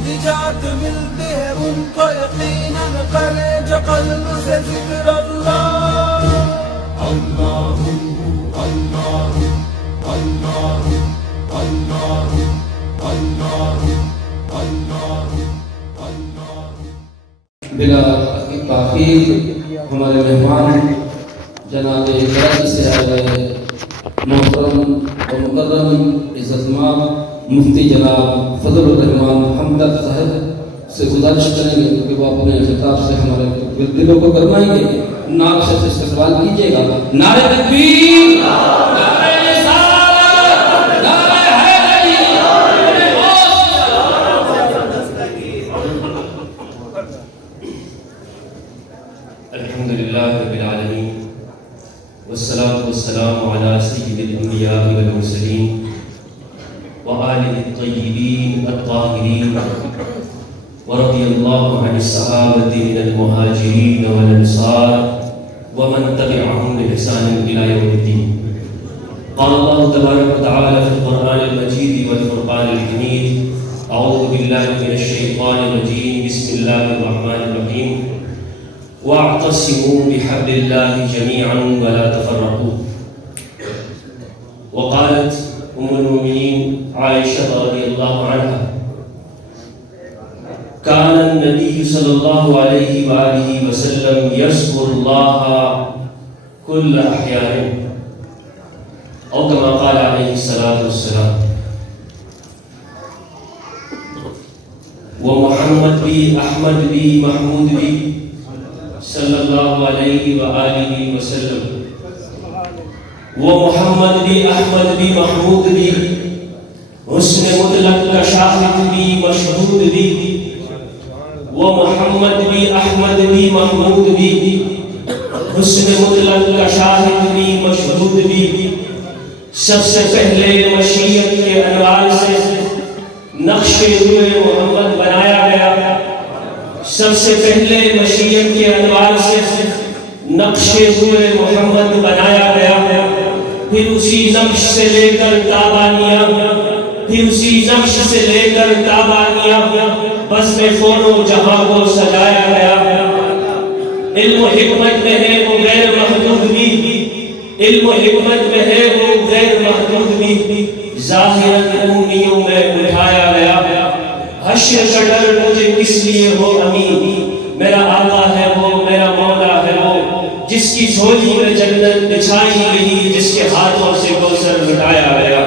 نجات ملتی ہے ان کو یقیناً، کرے جو قلب سے ذکر اللہ۔ اللہ اللہ اللہ اللہ اللہ اللہ اللہ۔ بلا تاخیر ہمارے مہمان جناب کراچی سے آئے ہوئے محترم و مکرم عزت مآب مفتی جناب فضل الرحمان حمدرد صاحب سے گزارش کریں گے کہ وہ اپنے خطاب سے ہمارے دلوں کو گرمائیں گے۔ نعت سے استقبال کیجیے گا۔ نعرہ تکبیر، نعرہ رسالت، نعرہ حیدری، الحمدللہ رب العالمین والصلاة والسلام علی سید الانبیاء والمرسلین وآلہ الطیبین الطاہرین ورضی اللہ عن الصحابة من المہاجرین والانصار ومن تبعهم بإحسان إلى يوم الدین۔ قال اللہ تبارک وتعالی فی القرآن المجید والفرقان الحمید، اعوذ باللہ من الشیطان الرجیم، بسم اللہ الرحمن الرحیم، واعتصموا بحبل الله جميعا ولا تفرقوا۔ وقالت ام المؤمنين عائشة رضي الله عنها كان النبي صلى الله عليه وآله وسلم يذكر الله كل أحيان، أو كما قال عليه الصلاة والسلام۔ ومحمد بھی، احمد بھی، محمود بھی صلی اللہ علیہ وآلہ وسلم، وہ محمد بھی، احمد بھی، محمود بھی، حسن مطلق کا شاہد بھی، مشہود بھی، وہ محمد بھی، احمد بھی، محمود بھی، حسن مطلق کا شاہد بھی، مشہود بھی، سب سے پہلے مشیت کے انوار سے نقش ہوئے محمد بنایا گیا، سب سے پہلے مشیت کے انوار سے نقشے ہوئے محمد بنایا گیا، پھر اسی نقش سے لے کر تابانیاں، پھر اسی نقش سے لے کر تابانیاں بس میں کونوں جہاں کو سجایا گیا۔ علم و حکمت میں ہے وہ غیر محدود بھی، علم و حکمت میں ہے وہ غیر محدود بھی، ظاہراً امیوں میں اٹھایا گیا۔ حشر کا ڈر مجھے کس لیے ہو امین، میرا آقا ہے وہ، میرا مولا ہے وہ، جس کی جھولی میں جنت بچھائی گئی، جس کے ہاتھوں سے کوثر لٹایا گیا۔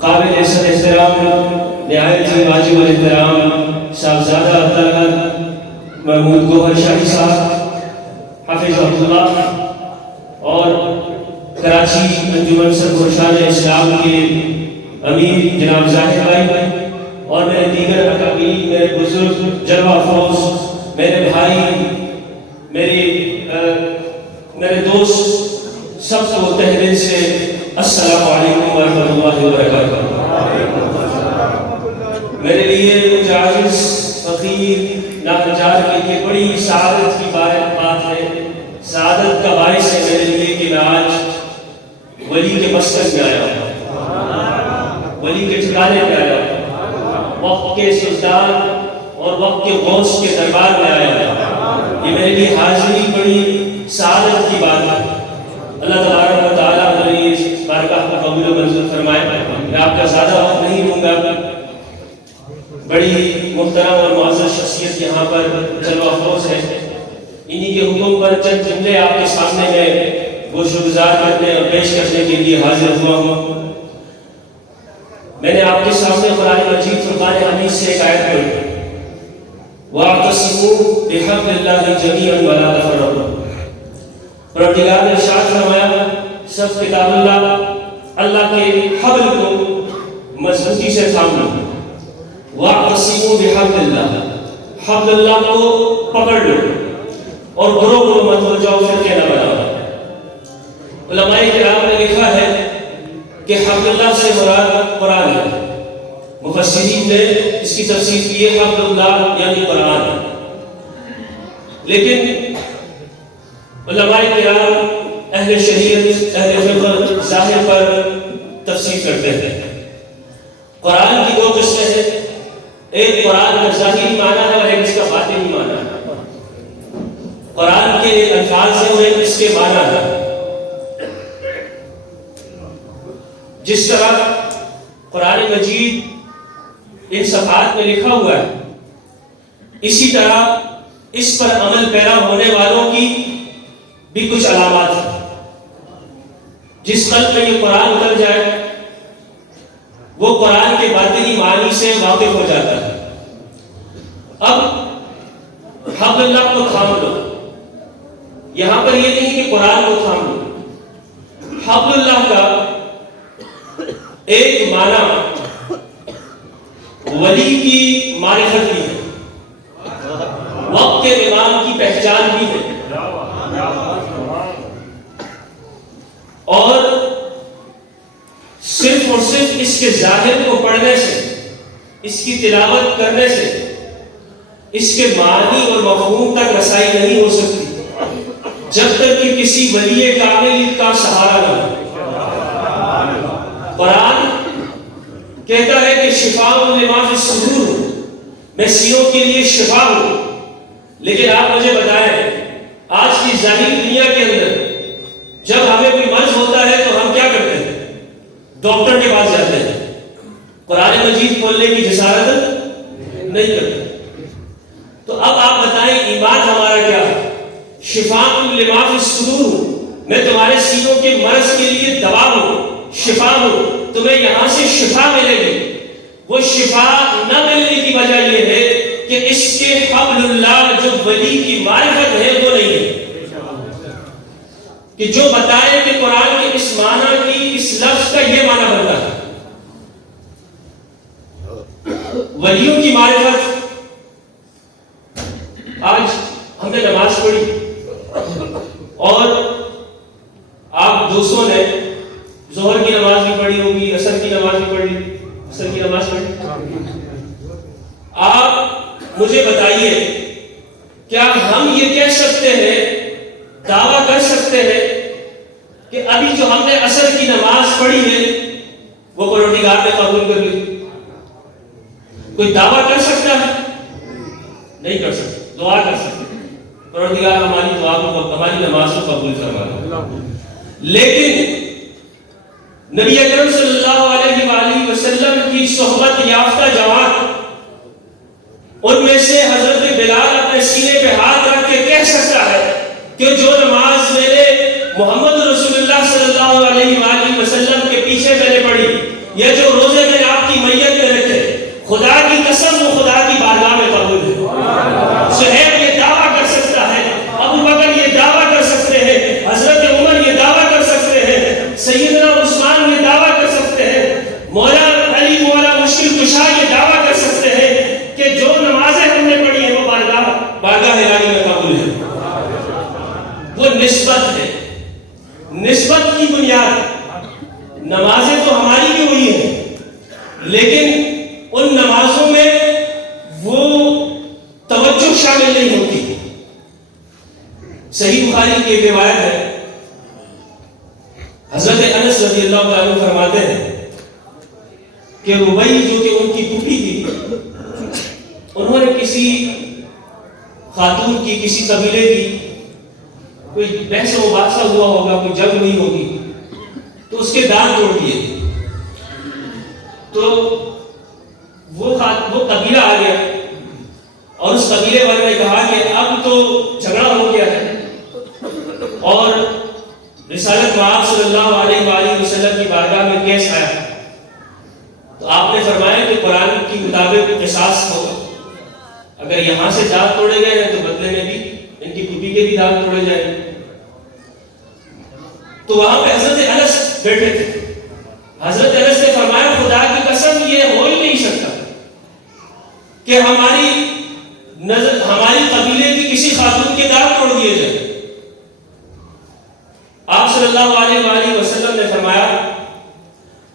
قابل عزت احترام، نہایت ہی واجب الاحترام صاحبزادہ طلعت محمود گوہر شاہی صاحب حفظہ اللہ، اور کراچی انجمن سربراہان اسلام کے امیر جناب ظاہر بھائی، اور میرے دیگر اکابرین، میرے بزرگ جلوہ افروز، میرے بھائی، میرے دوست، سب کو تہ دل سے السلام علیکم ورحمۃ اللہ وبرکاتہ۔ میرے لیے کچھ عاجز فقیر لاچار کے لیے بڑی سعادت کی بات ہے، سعادت کا باعث ہے میرے لیے کہ میں آج ولی کے مسکن میں آیا ہوں، ولی کے ٹھکانے میں آیا ہوں، وقت کے سلطان اور وقت کے غوث کے دربار میں آیا ہوں۔ یہ میرے لیے حاضری بڑی سعادت کی بات ہے۔ اللہ تبارک و تعالیٰ میری اس بارگاہ کو قبول و منظور فرمائے۔ میں آپ کا زیادہ وقت نہیں لوں گا، بڑی محترم اور معزز شخصیت یہاں پر جلوہ افروز ہے، انہی کے حکم پر چند جملے آپ کے سامنے میں گوش گزار کرنے اور پیش کرنے کے لیے حاضر ہوا ہوں۔ میں نے آپ کے سامنے قرآن مجید فرقان حمید سے ایک آیت پڑھی، وَاعْتَصِمُوا بِحَبْلِ اللَّهِ جَمِيعًا وَلَا تَفَرَّقُوا۔ پروردگار نے ارشاد فرمایا، سب کتاب اللہ کے حبل کو مضبوطی سے تھام لو۔ وَاعْتَصِمُوا بِحَبْلِ اللَّهِ، حبل اللہ کو پکڑ لو اور گروہ مت ہو جاؤ، فرقے نہ بناؤ۔ علماء کرام نے لکھا ہے کہ حبل اللہ سے مراد قرآن ہے، مفسرین نے اس کی تفسیر کی ہے حبل اللہ یعنی قرآن، لیکن علماء کرام اہل شریعت اہل فقہ ظاہر پر تفسیر کرتے ہیں۔ قرآن کی دو قسمیں ہیں، قرآن کا ظاہری معنی ہے اور ایک اس کا باطنی معنی ہے. قرآن کے الفاظ ہیں اور ایک اس کے معنی ہے. جس طرح قرآن مجید ان صفحات میں لکھا ہوا ہے، اسی طرح اس پر عمل پیرا ہونے والوں کی بھی کچھ علامات ہیں. جس قلب میں یہ قرآن اتر جائے وہ قرآن کے باطنی معنی سے واقف ہو جاتا ہے. اب حبل اللہ کو تھام لو. یہاں پر یہ نہیں کہ قرآن کو تھام لو. حبل اللہ کا ایک معنی ولی کی معرفت بھی ہے، وقت کے امام کی پہچان بھی ہے، اور صرف اور صرف اس کے ظاہر کو پڑھنے سے، اس کی تلاوت کرنے سے اس کے معنی اور مفہوم تک رسائی نہیں ہو سکتی جب تک کہ کسی ولی کامل کا سہارا نہ ہو. قرآن کہتا ہے کہ شفاء لما فی الصدور، میں سینوں کے لیے شفا ہوں. لیکن آپ مجھے بتائیں آج کی ظاہری دنیا کے اندر جب ہمیں کوئی مرض ہوتا ہے تو ہم کیا کرتے ہیں؟ ڈاکٹر کے پاس جاتے ہیں. قرآن مجید کھولنے کی جسارت نہیں کرتے. تو اب آپ بتائیں ایمان ہمارا کیا ہے؟ شفاء لما فی الصدور، میں تمہارے سینوں کے مرض کے لیے دوا ہوں، شفا ہوں. تمہیں یہاں سے شفا ملے گی. وہ شفا نہ ملنے کی وجہ یہ ہے کہ اس کے حبل اللہ جو ولی کی معرفت ہے وہ نہیں ہے کہ جو بتائے کہ قرآن کے اس معنی کی، اس لفظ کا یہ معنی بنتا ہے. ولیوں کی معرفت. آج ہم نے نماز پڑھی اور آپ دوستوں نے ظہر کی نماز بھی پڑھی ہوگی، عصر کی نماز بھی پڑھی، عصر کی نماز پڑھی. آپ مجھے بتائیے کیا ہم یہ کہہ سکتے ہیں، دعویٰ کر سکتے ہیں کہ ابھی جو ہم نے عصر کی نماز پڑھی ہے وہ پروردگار نے قبول کر لی؟ کوئی دعویٰ کر سکتا ہے؟ نہیں کر سکتا. دعا کر سکتے پروردگار ہماری دعا کو، ہماری نماز کو قبول فرما. لیکن نبی اکرم صلی اللہ علیہ وآلہ وسلم کی صحبت یافتہ جوان، ان میں سے حضرت بلال اپنے سینے پہ ہاتھ رکھ کے کہہ سکتا ہے کہ جو نماز میں نے محمد رسول اللہ صلی اللہ علیہ وآلہ وسلم کے پیچھے میں نے پڑھی، یا جو روزے میں آپ کی میت میں رکھے، خدا کی قسم وہ خدا کی بارگاہ میں قبول ہے. صہیب یہ دعویٰ کر سکتا ہے، ابو بکر یہ دعویٰ کر سکتے ہیں، حضرت عمر یہ دعویٰ کر سکتے ہیں، سیدنا عثمان یہ دعویٰ کر سکتے ہیں، مولا علی مولا مشکل کشا یہ دعویٰ کر سکتے ہیں کہ جو نمازیں ہم نے پڑھی ہیں وہ بارگاہ الہی میں قبول ہے. وہ نسبت ہے، نسبت کی بنیاد. نمازیں تو ہماری بھی ہوئی ہیں لیکن ان نمازوں میں وہ توجہ شامل نہیں ہوتی. صحیح بخاری کی ایک روایت ہے، حضرت انس رضی اللہ عنہ فرماتے ہیں کہ ربیع جو کہ ان کی پھوپھی تھی، انہوں نے کسی خاتون کی، کسی قبیلے کی کوئی بحث و مباحثہ ہوا ہوگا، کوئی جنگ ہوئی ہوگی، تو اس کے دانت توڑ دیے. تو وہ قبیلہ آ گیا اور اس قبیلے والے نے کہا کہ اب تو جھگڑا ہو گیا ہے اور رسالت مآب صلی اللہ علیہ وآلہ وسلم کی بارگاہ میں کیس آیا. تو آپ نے فرمایا کہ قرآن کی مطابق قصاص ہوگا. اگر یہاں سے دانت توڑے گئے ہیں تو بدلے میں بھی ان کی پھوپھی کے بھی دانت توڑے جائیں گے. تو وہاں پہ حضرت انس بیٹھے تھے. حضرت انس نے فرمایا خدا کی قسم یہ ہو ہی نہیں سکتا کہ ہماری قبیلے کی کسی خاتون کے دانت توڑ دیے جائیں. آپ صلی اللہ علیہ وآلہ وسلم نے فرمایا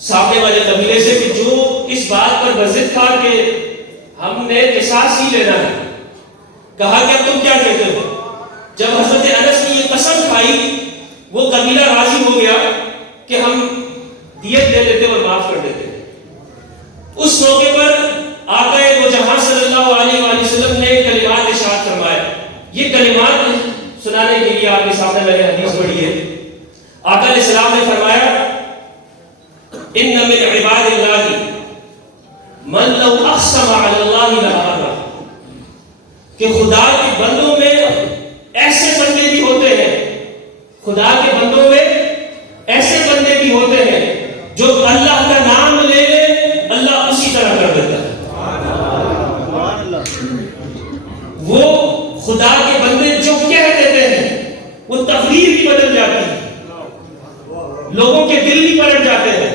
سامنے والے قبیلے سے کہ جو اس بات پر بضد تھا کہ ہم نے قصاص ہی لینا ہے، کہا کہ اب تم کیا کہتے ہو؟ جب حضرت انس نے یہ قسم کھائی وہ قبیلہ راضی ہو گیا کہ ہم دیت دے دیتے اور معاف کر دیتے. اس موقع پر آقا وہ جہاں صلی اللہ من لو اقسم علی اللہ لبرہ، کہ خدا کے بندوں میں ایسے بندے بھی ہوتے ہیں، خدا کے بندوں میں ایسے بندے بھی ہوتے ہیں جو اللہ کا نام لے لے اللہ اسی طرح کر دیتا ہے۔ وہ خدا کے بندے جو کہہ دیتے ہیں وہ تقریر بھی بدل جاتی ہے، لوگوں کے دل بھی پلٹ جاتے ہیں۔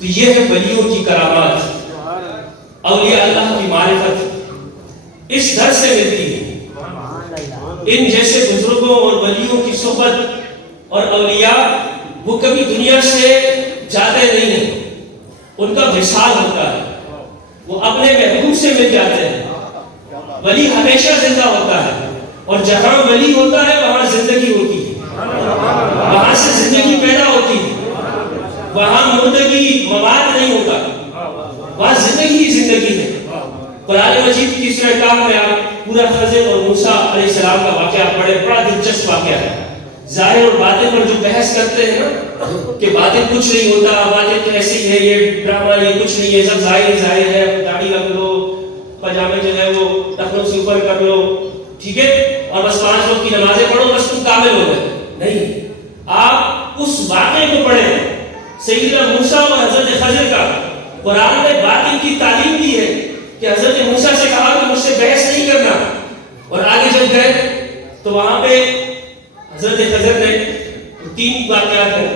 تو یہ ہے ولیوں کی کرامات، اولیاء اللہ کی معرفت اس در سے ملتی ہے۔ ان جیسے بزرگوں اور ولیوں کی صحبت اور اولیاء وہ کبھی دنیا سے جاتے نہیں ہیں، ان کا وصال ہوتا ہے، وہ اپنے محبوب سے مل جاتے ہیں۔ ولی ہمیشہ زندہ ہوتا ہے، اور جہاں ولی ہوتا ہے وہاں زندگی ہوتی ہے، وہاں سے زندگی پیدا ہوتی ہے، وہاں مردگی مواد نہیں ہوتا، وہاں زندگی ہی زندگی ہے۔ قرآن مجید کی سورہ کہف میں آپ پورا خضر اور موسیٰ علیہ السلام کا واقعہ پڑھیں، بڑا دلچسپ واقعہ ہے۔ ظاہر اور باطن پر جو بحث کرتے ہیں نا کہ باطن کچھ نہیں ہوتا، باطن تو ایسی ہے، یہ ڈرامہ، یہ کچھ نہیں ہے، سب ظاہر ہے، داڑھی رکھ لو، پاجامے جو ہے وہ ٹخنوں سے اوپر کر لو، ٹھیک ہے، اور بس 5 وقت کی نمازیں پڑھو، بس تم کامل ہو گئے۔ نہیں، آپ اس واقعے کو پڑھیں، سیدنا موسیٰ اور حضرت خضر کا۔ قرآن نے باطن کی تعلیم دی ہے کہ حضرت موسیٰ سے کہا کہ مجھ سے بحث نہیں کرنا، اور آگے جب گئے تو وہاں پہ حضرت خضر نے 3 واقعات ہیں۔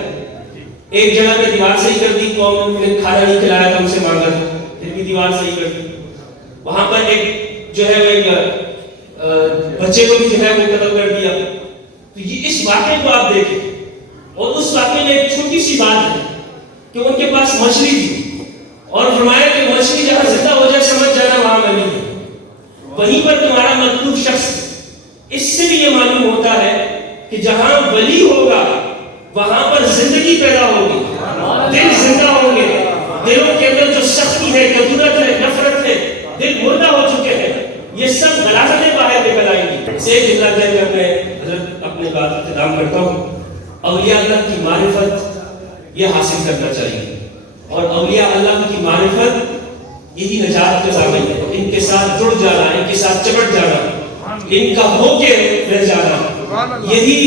ایک جگہ پہ دیوار صحیح کر دی، قوم نے کھانا نہیں کھلایا تھا، ان سے مانگا تھا، پھر بھی دیوار صحیح کر دی۔ وہاں پر ایک جو ہے وہ ایک بچے کو بھی جو ہے وہ قتل کر دیا۔ تو یہ اس واقعے کو آپ دیکھیں، اور اس واقعے میں ایک چھوٹی سی بات ہے کہ ان کے پاس مچھلی تھی، اور فرمایا کہ مچھلی جہاں زندہ ہو جائے سمجھ جانا وہاں ولی ہے، وہیں پر تمہارا مطلوب شخص۔ اس سے بھی یہ معلوم ہوتا ہے کہ جہاں ولی ہوگا وہاں پر زندگی پیدا ہوگی، دل زندہ ہوں گے، دلوں کے اندر جو سختی ہے، کدورت ہے، نفرت ہے، دل مردہ ہو چکے ہیں، یہ سب غلاظتیں باہر نکل آئیں گی۔ سے جملہ کہہ کر میں حضرت اپنے بات اختتام کرتا ہوں۔ اولیاء اللہ کی معرفت یہ حاصل کرنا چاہیے، اور اولیاء اللہ کی معرفت یہی نجات کا ضامن ہے۔ ان کے ساتھ جڑ جانا، ان کے ساتھ چپٹ جانا، ان کا ہو کے رہ جانا، یہی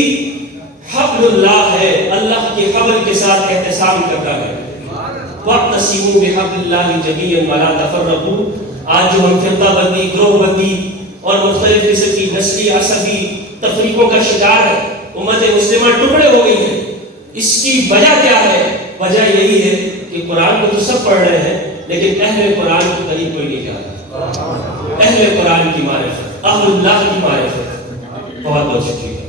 حبل اللہ ہے، اللہ کے حبل کے ساتھ احتسام کرتا ہے۔ وَاعْتَصِمُوا بِحَبْلِ اللَّهِ جَمِيعًا وَلَا تَفَرَّقُوا۔ آج جو ہم فرقہ بندی، گروہ بندی اور مختلف قسم کی نسلی عصبی تفریقوں کا شکار ہے، امت مسلمہ ٹکڑے ہو گئی ہے، اس کی وجہ کیا ہے؟ وجہ یہی ہے کہ قرآن کو تو سب پڑھ رہے ہیں لیکن اہل قرآن کے قریب کوئی نہیں جاتا۔ اہل قرآن کی معرفت، اہل اللہ کی معرفت۔ بہت بہت شکریہ۔